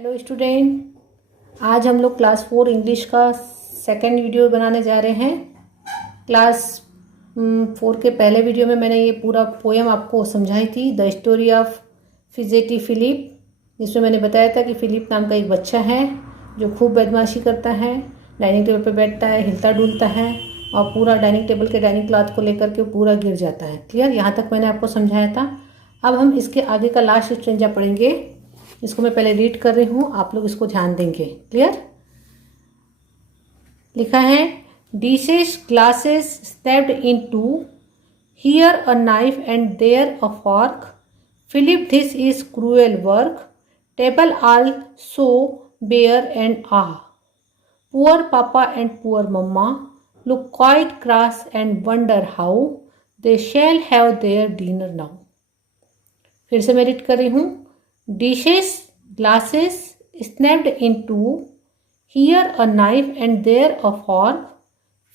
Hello student, आज हम लोग क्लास 4 इंग्लिश का सेकंड वीडियो बनाने जा रहे हैं। क्लास 4 के पहले वीडियो में मैंने ये पूरा पोएम आपको समझाई थी, the story of fidgety Philip, जिसमें मैंने बताया था कि फिलिप नाम का एक बच्चा है जो खूब बदमाशी करता है, डाइनिंग टेबल पर बैठता है, हिलता डुलता है और पूरा डाइनिंग टेबल के डाइनिंग क्लॉथ को लेकर के पूरा गिर जाता है। क्लियर? यहाँ तक मैंने आपको समझाया था। अब हम इसके आगे का लास्ट स्ट्रेंजा पढ़ेंगे। इसको मैं पहले रीड कर रही हूँ, आप लोग इसको ध्यान देंगे। क्लियर? लिखा है, dishes glasses stepped in two, here a knife and there a fork, Philip this is cruel work, table all so bare and ah, poor papa and poor mamma look quite cross and wonder how they shall have their dinner now. फिर से मैं read कर रही हूँ। Dishes, glasses, snapped in two, here a knife and there a fork.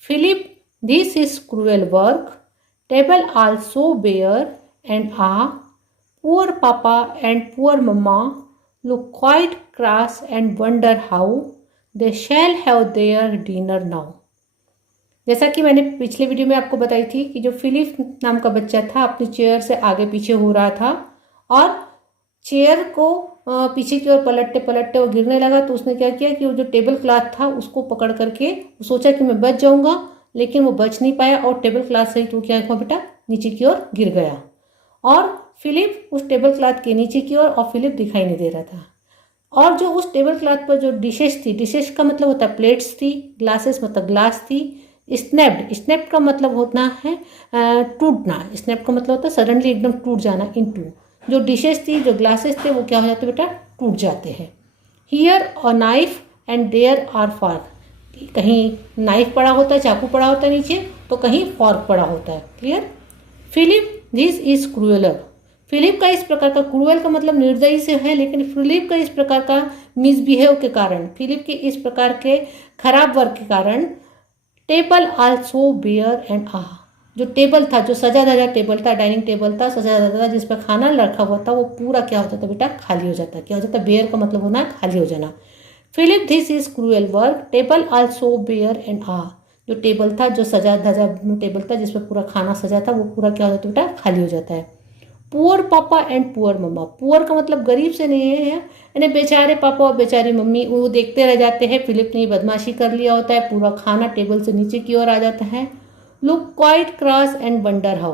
Philip, this is cruel work. Table also bare and ah, poor papa and poor mamma look quite cross and wonder how they shall have their dinner now. जैसा कि मैंने पिछले video में आपको बताई थी कि जो फिलिप नाम का बच्चा था अपनी चेयर से आगे पीछे हो रहा था और चेयर को पीछे की ओर पलटते पलटते वो गिरने लगा, तो उसने क्या किया कि वो जो टेबल क्लॉथ था उसको पकड़ करके सोचा कि मैं बच जाऊंगा, लेकिन वो बच नहीं पाया और टेबल क्लॉथ सहित वो क्या हुआ बेटा, नीचे की ओर गिर गया। और फिलिप उस टेबल क्लॉथ के नीचे की ओर और फिलिप दिखाई नहीं दे रहा था। और जो उस टेबल क्लॉथ पर जो डिशेस थी, डिशेस का मतलब होता है प्लेट्स थी, ग्लासेस मतलब ग्लास थी, स्नैप्ड, स्नैप का मतलब होता है टूटना, स्नैप का मतलब होता है सडनली एकदम टूट जाना, इनटू। जो डिशेस थी, जो ग्लासेस थे, वो क्या हो जाते बेटा, टूट जाते हैं। Here a knife and there are fork, कहीं नाइफ पड़ा होता है, चाकू पड़ा होता है नीचे, तो कहीं फॉर्क पड़ा होता है। Clear? Philip this is crueller, Philip का इस प्रकार का, क्रूएल का मतलब निर्दयी से है, लेकिन फिलिप का इस प्रकार का मिसबिहेव के कारण, फिलिप के इस प्रकार के खराब वर्क के कारण, table also bare and ah, जो टेबल था, जो सजा धजा टेबल था, डाइनिंग टेबल था, सजा धजा जिस पर खाना रखा हुआ था, वो पूरा क्या होता था बेटा, खाली हो जाता। क्या हो जाता? बेयर का मतलब होना है खाली हो जाना। Philip this is cruel work, table also bare and ah, जो टेबल था, जो सजा धजा टेबल था जिस पर पूरा खाना सजा था, वो पूरा क्या हो जाता बेटा, खाली हो जाता है। Poor papa and poor mamma, poor का मतलब गरीब से नहीं है, यानी बेचारे पापा और बेचारी मम्मी वो देखते रह जाते हैं। फिलिप ने बदमाशी कर लिया होता है, पूरा खाना टेबल से नीचे की ओर आ जाता है। Look quite cross and wonder how,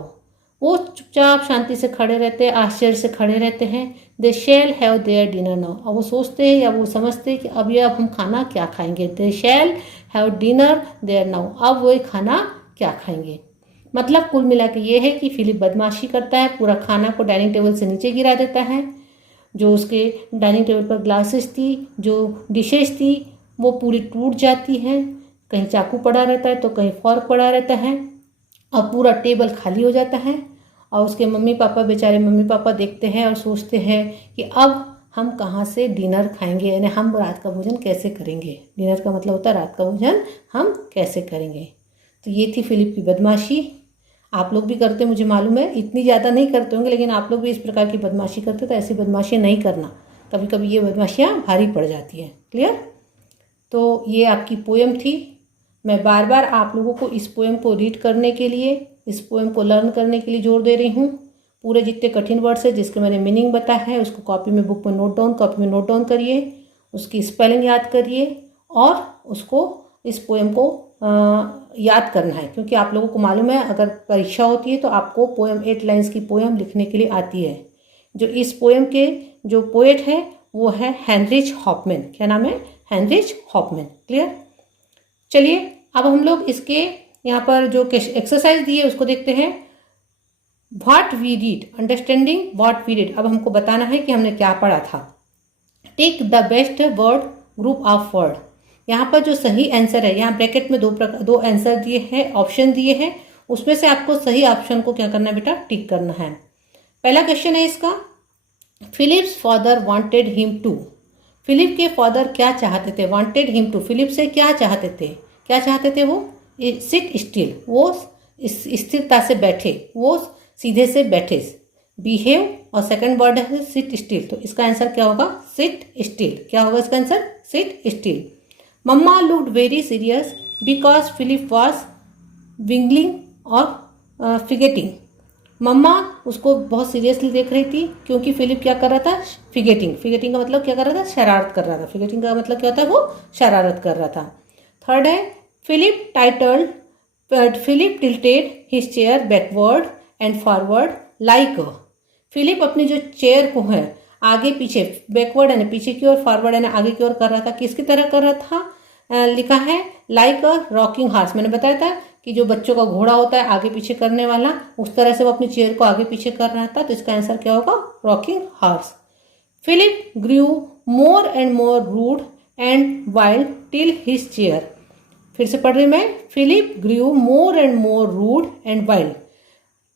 वो चुपचाप शांति से खड़े रहते हैं, आश्चर्य से खड़े रहते हैं। They shall have their dinner now, अब वो सोचते हैं या वो समझते हैं कि अब हम खाना क्या खाएंगे। They shall have dinner there now, अब वो खाना क्या खाएंगे। मतलब कुल मिला के ये है कि फिलिप बदमाशी करता है, पूरा खाना को डाइनिंग टेबल से नीचे गिरा देता है। जो उसके डाइनिंग टेबल पर ग्लासेस थी, जो डिशेस थी, वो पूरी टूट जाती है, कहीं चाकू पड़ा रहता है तो कहीं फॉर्क पड़ा रहता है और पूरा टेबल खाली हो जाता है। और उसके मम्मी पापा, बेचारे मम्मी पापा देखते हैं और सोचते हैं कि अब हम कहाँ से डिनर खाएंगे, यानी हम रात का भोजन कैसे करेंगे। डिनर का मतलब होता है रात का भोजन हम कैसे करेंगे। तो ये थी फिलिप की बदमाशी। आप लोग भी करते, मुझे मालूम है, इतनी ज़्यादा नहीं करते होंगे, लेकिन आप लोग भी इस प्रकार की बदमाशी करते, तो ऐसी बदमाशी नहीं करना, कभी कभी ये बदमाशियाँ भारी पड़ जाती हैं। क्लियर? तो ये आपकी पोएम थी। मैं बार बार आप लोगों को इस पोएम को रीड करने के लिए, इस पोएम को लर्न करने के लिए जोर दे रही हूँ। पूरे जितने कठिन वर्ड्स है जिसके मैंने मीनिंग बताया है उसको कॉपी में, बुक में नोट डाउन करिए, उसकी स्पेलिंग याद करिए और उसको, इस पोएम को याद करना है, क्योंकि आप लोगों को मालूम है अगर परीक्षा होती है तो आपको पोएम 8 लाइन्स की पोएम लिखने के लिए आती है। जो इस पोएम के जो पोएट है वो है हेनरिच हॉफमैन। क्या नाम है? Heinrich Hoffman. क्लियर? चलिए अब हम लोग इसके यहाँ पर जो एक्सरसाइज दी है उसको देखते हैं। What we read, understanding what we read. अब हमको बताना है कि हमने क्या पढ़ा था। Take the best word group of word, यहाँ पर जो सही आंसर है, यहाँ ब्रैकेट में दो आंसर दिए हैं, ऑप्शन दिए हैं, उसमें से आपको सही ऑप्शन को क्या करना है बेटा, टिक करना है। पहला क्वेश्चन है इसका, Philip's father wanted him to, Philip के फादर क्या चाहते थे, वांटेड हिम टू, फिलिप से क्या चाहते थे, क्या चाहते थे वो, सिट स्टिल, वो स्थिरता से बैठे, वो सीधे से बैठे, बिहेव और सेकंड वर्ड है सिट स्टिल, तो इसका आंसर क्या होगा? Sit still. क्या होगा इसका answer? Sit still. Mamma looked very serious because Philip was wiggling और फिगेटिंग। मम्मा उसको बहुत सीरियसली देख रही थी क्योंकि फिलिप क्या कर रहा था? फिगेटिंग। फिगेटिंग का मतलब क्या कर रहा था? शरारत कर रहा था। फिगेटिंग का मतलब क्या होता है? वो शरारत कर रहा था। थर्ड है Philip tilted his chair backward and forward like. Philip अपनी जो चेयर को है आगे पीछे, बैकवर्ड है ना पीछे की ओर, फॉरवर्ड है ना आगे की ओर कर रहा था। किसकी तरह कर रहा था? लिखा है लाइक अ रॉकिंग हार्स। मैंने बताया था कि जो बच्चों का घोड़ा होता है आगे पीछे करने वाला, उस तरह से वो अपनी चेयर को आगे पीछे कर रहा था। तो इसका आंसर क्या होगा? Rocking horse. Philip grew more and more rude and wild till his chair. फिर से पढ़ रही मैं। Philip grew more and more rude and wild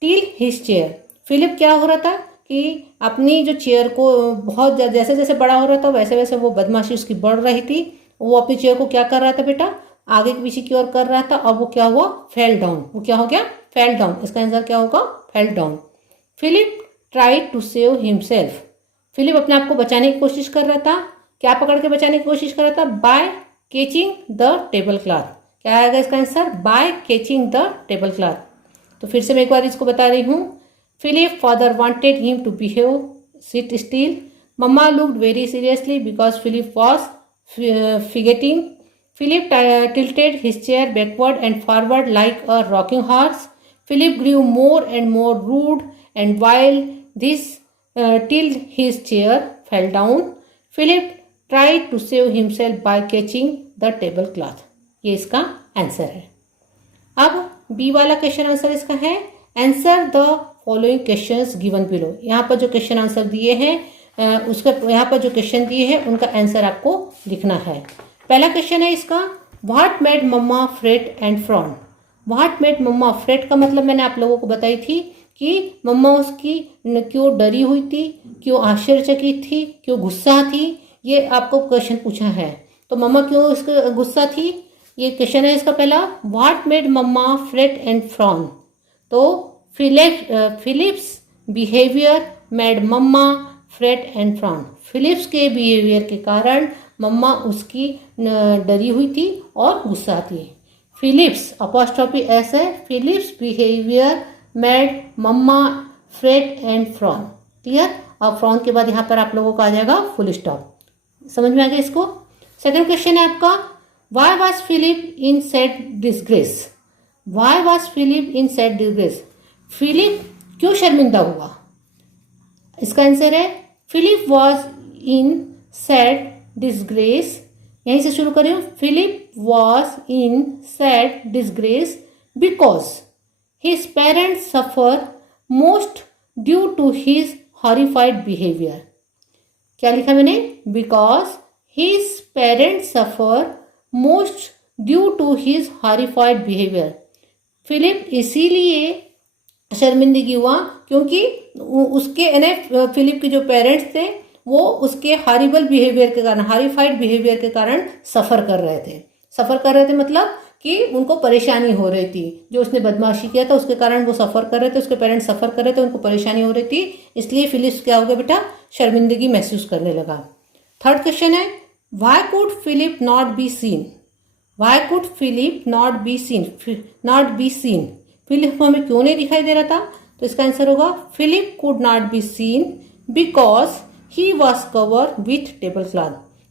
till his chair. Philip क्या हो रहा था कि अपनी जो चेयर को बहुत जैसे जैसे बड़ा हो रहा था वैसे वैसे वो बदमाशी उसकी बढ़ रही थी। वो अपनी चेयर को क्या कर रहा था बेटा? आगे की पीछे की ओर कर रहा था। और वो क्या हुआ? Fell down. वो क्या हो गया? Fell down. इसका आंसर क्या होगा? Fell down. Philip tried to save himself. Philip अपने आप को बचाने की कोशिश कर रहा था। क्या पकड़ के बचाने की कोशिश कर रहा था? By catching the tablecloth. क्या आएगा इसका answer? By catching the tablecloth. तो फिर से मैं एक बार इसको बता रही हूँ। Philip father wanted him to behave sit still. Mamma looked very seriously because Philip was fidgeting. Philip tilted his chair backward and forward like a rocking horse. Philip grew more and more rude and wild. This till his chair fell down. Philip tried to save himself by catching the tablecloth. ये इसका answer है। अब B वाला question answer इसका है answer the following questions given below. यहाँ पर जो क्वेश्चन आंसर दिए हैं उसका यहाँ पर जो क्वेश्चन दिए हैं उनका आंसर आपको लिखना है। पहला क्वेश्चन है इसका what made mamma fret and frown. What made mamma fret का मतलब मैंने आप लोगों को बताई थी कि मम्मा उसकी क्यों डरी हुई थी, क्यों आश्चर्यचकित थी, क्यों गुस्सा थी। ये आपको क्वेश्चन पूछा है। तो मम्मा क्यों उसका गुस्सा थी, ये क्वेश्चन है इसका पहला। What made mamma fret and frown. तो Philip's behaviour made mamma fret and frown. Philip's के बिहेवियर के कारण मम्मा उसकी डरी हुई थी और गुस्सा थी। फिलिप्स अपॉस्ट्रोफी एस है। Philip's behaviour made mamma fret and frown. Clear. और फ्रॉन के बाद यहाँ पर आप लोगों का आ जाएगा फुल स्टॉप। समझ में आ गया इसको। सेकंड क्वेश्चन है आपका why was Philip in sad disgrace. Why was Philip in sad disgrace. Philip क्यों शर्मिंदा हुआ। इसका आंसर है Philip was in sad disgrace. यहीं से शुरू करें। Philip was in sad disgrace because his parents suffer most due to his horrified behaviour. क्या लिखा मैंने? Because his parents suffer most due to his horrified behaviour. Philip इसीलिए शर्मिंदगी हुआ क्योंकि उसके फिलिप के जो पेरेंट्स थे वो उसके हॉरिबल बिहेवियर के कारण, हॉरिफाइड बिहेवियर के कारण सफ़र कर रहे थे। सफ़र कर रहे थे मतलब कि उनको परेशानी हो रही थी। जो उसने बदमाशी किया था उसके कारण वो सफ़र कर रहे थे, उसके पेरेंट्स सफ़र कर रहे थे, उनको परेशानी हो रही थी। इसलिए फिलिप्स क्या हो गया बेटा? शर्मिंदगी महसूस करने लगा। थर्ड क्वेश्चन है why could Philip not be seen. Why could Philip not be seen. Not be seen, Philip हमें क्यों नहीं दिखाई दे रहा था? तो इसका आंसर होगा Philip could not be seen because he was cover with tablecloth.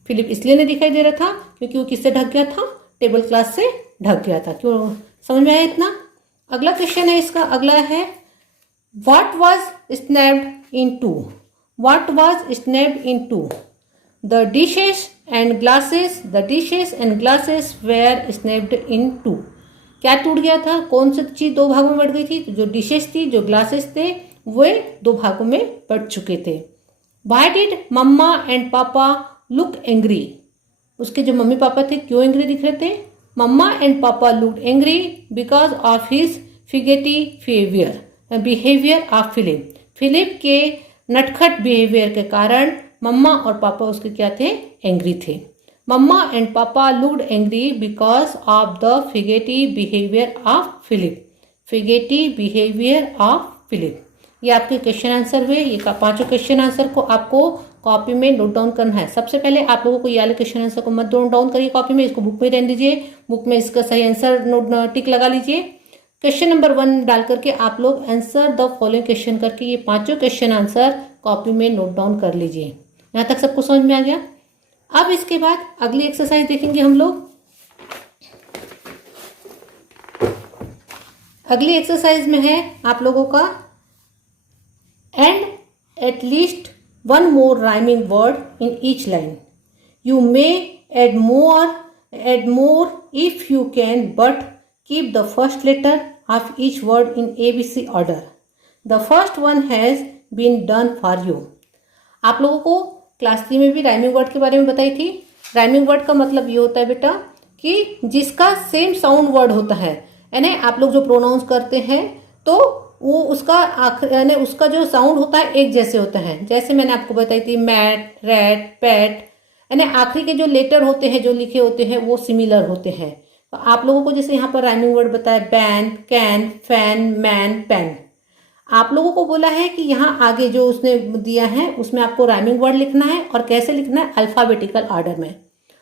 Philip इसलिए नहीं दिखाई दे रहा था क्योंकि वो किससे ढक गया था? टेबल क्लॉथ से ढक गया था। क्यों? समझ में आया इतना। अगला क्वेश्चन है इसका, अगला है what was snapped in two. What was snapped in two. The dishes and glasses. The dishes and glasses were snapped in two. क्या टूट गया था? कौन सी चीज दो भागों में बढ़ गई थी? तो जो डिशेस थी, जो ग्लासेस थे, वे दो भागों में बढ़ चुके थे। Why did mamma and papa look angry. उसके जो मम्मी पापा थे क्यों एंग्री दिख रहे थे? Mamma and papa look angry because of his fidgety behaviour of Philip. Philip के नटखट बिहेवियर के कारण मम्मा और पापा उसके क्या थे? एंग्री थे। Mamma and papa looked angry because of the fidgety behaviour of Philip. Fidgety behaviour of Philip, ये आपके क्वेश्चन आंसर हुए। ये पांचों क्वेश्चन आंसर को आपको कॉपी में नोट डाउन करना है। सबसे पहले आप लोगों को ये वाले क्वेश्चन आंसर को मत नोट डाउन करिए कॉपी में, इसको बुक में रहने दीजिए। बुक में इसका सही आंसर नोट टिक लगा लीजिए। क्वेश्चन नंबर 1 डाल करके आप लोग आंसर द फॉलोइंग क्वेश्चन करके ये पांचों क्वेश्चन आंसर कॉपी में नोट डाउन कर लीजिए। यहाँ तक सबको समझ में आ गया। अब इसके बाद अगली एक्सरसाइज देखेंगे हम लोग। अगली एक्सरसाइज में है आप लोगों का and at least one more rhyming word in each line. You may add more if you can, but keep the first letter of each word in ABC order. The first one has been done for you. आप लोगों को class 3 में भी rhyming word के बारे में बताई थी। राइमिंग वर्ड का मतलब ये होता है बेटा कि जिसका सेम साउंड वर्ड होता है, यानी आप लोग जो प्रोनाउंस करते हैं तो वो उसका यानी उसका जो साउंड होता है एक जैसे होता है। जैसे मैंने आपको बताई थी मैट, रैट, पैट, यानी आखिरी के जो लेटर होते हैं जो लिखे होते हैं वो सिमिलर होते हैं। तो आप लोगों को जैसे यहाँ पर राइमिंग वर्ड बताया ban, can, fan, man, pen. आप लोगों को बोला है कि यहाँ आगे जो उसने दिया है उसमें आपको राइमिंग वर्ड लिखना है और कैसे लिखना है, अल्फाबेटिकल ऑर्डर में।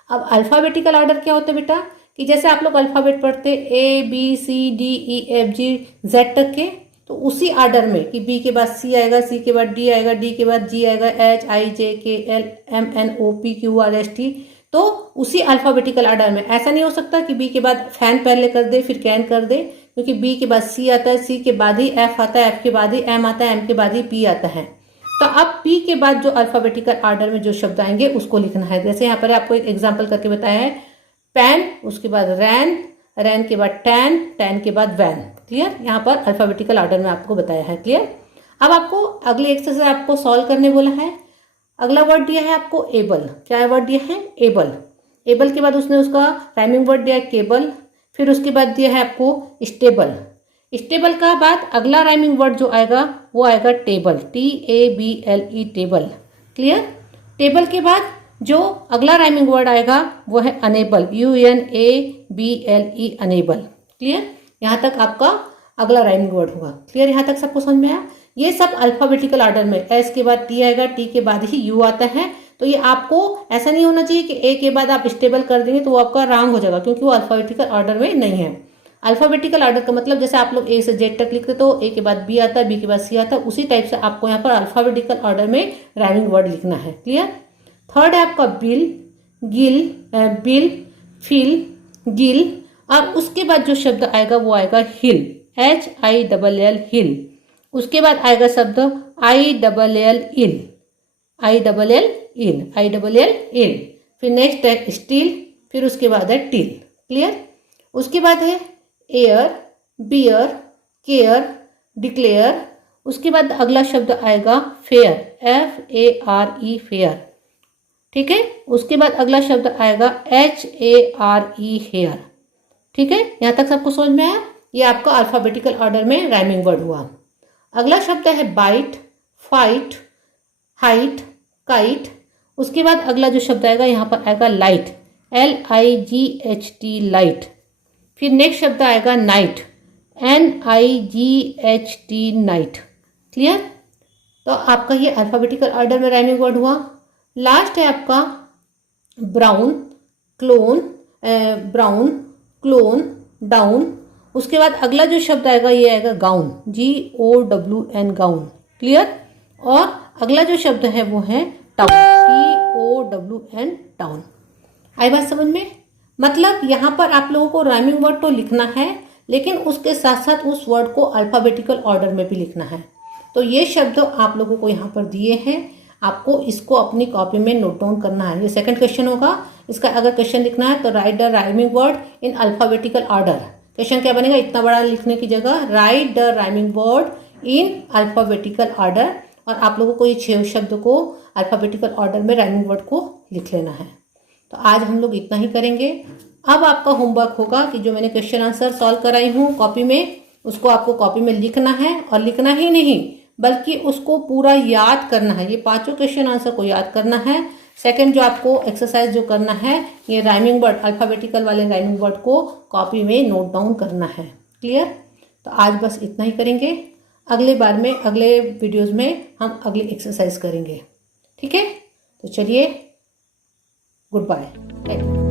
अब अल्फाबेटिकल ऑर्डर क्या होता है बेटा कि जैसे आप लोग अल्फाबेट पढ़ते ABCDEFGZ तक के, तो उसी ऑर्डर में कि B के बाद C आएगा, C के बाद D आएगा, D के बाद G आएगा, HIJKLMNOPQRST, तो उसी अल्फाबेटिकल ऑर्डर में। ऐसा नहीं हो सकता कि B के बाद फैन पहले कर दे फिर कैन कर दे, क्योंकि B के बाद C आता है, C के बाद ही F आता है, F के बाद ही M आता है, M के बाद ही P आता है। तो अब P के बाद जो अल्फाबेटिकल ऑर्डर में जो शब्द आएंगे उसको लिखना है। जैसे यहाँ पर आपको एक एग्जाम्पल करके बताया है, पैन, उसके बाद रैन, रैन के बाद टैन, टैन के बाद वैन। क्लियर, यहाँ पर अल्फाबेटिकल ऑर्डर में आपको बताया है। क्लियर। अब आपको अगली एक्सरसाइज आपको सॉल्व करने बोला है। अगला वर्ड दिया है आपको एबल। क्या वर्ड दिया है? एबल। एबल के बाद उसने उसका राइमिंग वर्ड दिया है केबल। फिर उसके बाद दिया है आपको स्टेबल। स्टेबल का बाद अगला राइमिंग वर्ड जो आएगा वो आएगा table, TABLE, table. Clear. Table के बाद जो अगला राइमिंग वर्ड आएगा वो है अनेबल, UNABLE, अनेबल। क्लियर। यहाँ तक आपका अगला राइमिंग वर्ड होगा। क्लियर, यहाँ तक सबको समझ में आया। ये सब अल्फाबेटिकल ऑर्डर में, S के बाद T आएगा, T के बाद ही U आता है। तो ये आपको ऐसा नहीं होना चाहिए कि A के बाद आप स्टेबल कर देंगे तो वो आपका रॉन्ग हो जाएगा, क्योंकि वो अल्फाबेटिकल ऑर्डर में नहीं है। अल्फाबेटिकल ऑर्डर का मतलब जैसे आप लोग A से Z तक लिखते तो A के बाद B आता है, B के बाद C आता है, उसी टाइप से आपको यहाँ पर अल्फाबेटिकल ऑर्डर में राइमिंग वर्ड लिखना है। क्लियर। थर्ड है आपका बिल, बिल, फिल, गिल, और उसके बाद जो शब्द आएगा वो आएगा हिल, HILL, हिल। उसके बाद आएगा शब्द ILL, इल, ILL, इल। फिर नेक्स्ट है स्टील, फिर उसके बाद है टील। क्लियर। उसके बाद है एयर, बियर, केयर, डिक्लेयर। उसके बाद अगला शब्द आएगा फेयर, FARE, फेयर। ठीक है। उसके बाद अगला शब्द आएगा HARE, हेयर। ठीक है, यहाँ तक सबको समझ में आया। ये आपका अल्फाबेटिकल ऑर्डर में राइमिंग वर्ड हुआ। अगला शब्द है बाइट, फाइट, हाइट, काइट। उसके बाद अगला जो शब्द आएगा यहाँ पर आएगा लाइट, LIGHT, लाइट। फिर नेक्स्ट शब्द आएगा नाइट, NIGHT, नाइट। क्लियर। तो आपका ये अल्फाबेटिकल ऑर्डर में राइमिंग वर्ड हुआ। लास्ट है आपका ब्राउन, क्लोन, डाउन। उसके बाद अगला जो शब्द आएगा ये आएगा गाउन, GOWN, गाउन। क्लियर। और अगला जो शब्द है वो है टाउन, TOWN, टाउन। आई बात समझ में? मतलब यहाँ पर आप लोगों को राइमिंग वर्ड तो लिखना है, लेकिन उसके साथ साथ उस वर्ड को अल्फाबेटिकल ऑर्डर में भी लिखना है। तो ये शब्द आप लोगों को यहाँ पर दिए हैं, आपको इसको अपनी कॉपी में नोट डाउन करना है। ये सेकंड क्वेश्चन होगा। इसका अगर क्वेश्चन लिखना है तो right the rhyming word in alphabetical order. Question क्या बनेगा? इतना बड़ा लिखने की जगह right the rhyming word in alphabetical order, और आप लोगों को ये 6 शब्द को अल्फाबेटिकल ऑर्डर में राइमिंग वर्ड को लिख लेना है। तो आज हम लोग इतना ही करेंगे। अब आपका होमवर्क होगा कि जो मैंने क्वेश्चन आंसर सॉल्व कराई हूँ कॉपी में, उसको आपको कॉपी में लिखना है, और लिखना ही नहीं बल्कि उसको पूरा याद करना है। ये 5 क्वेश्चन आंसर को याद करना है। सेकंड जो आपको एक्सरसाइज जो करना है, ये राइमिंग वर्ड, अल्फाबेटिकल वाले राइमिंग वर्ड को कॉपी में नोट डाउन करना है। क्लियर। तो आज बस इतना ही करेंगे। अगले बार में, अगले वीडियोस में हम अगली एक्सरसाइज करेंगे। ठीक है, तो चलिए, गुड बाय।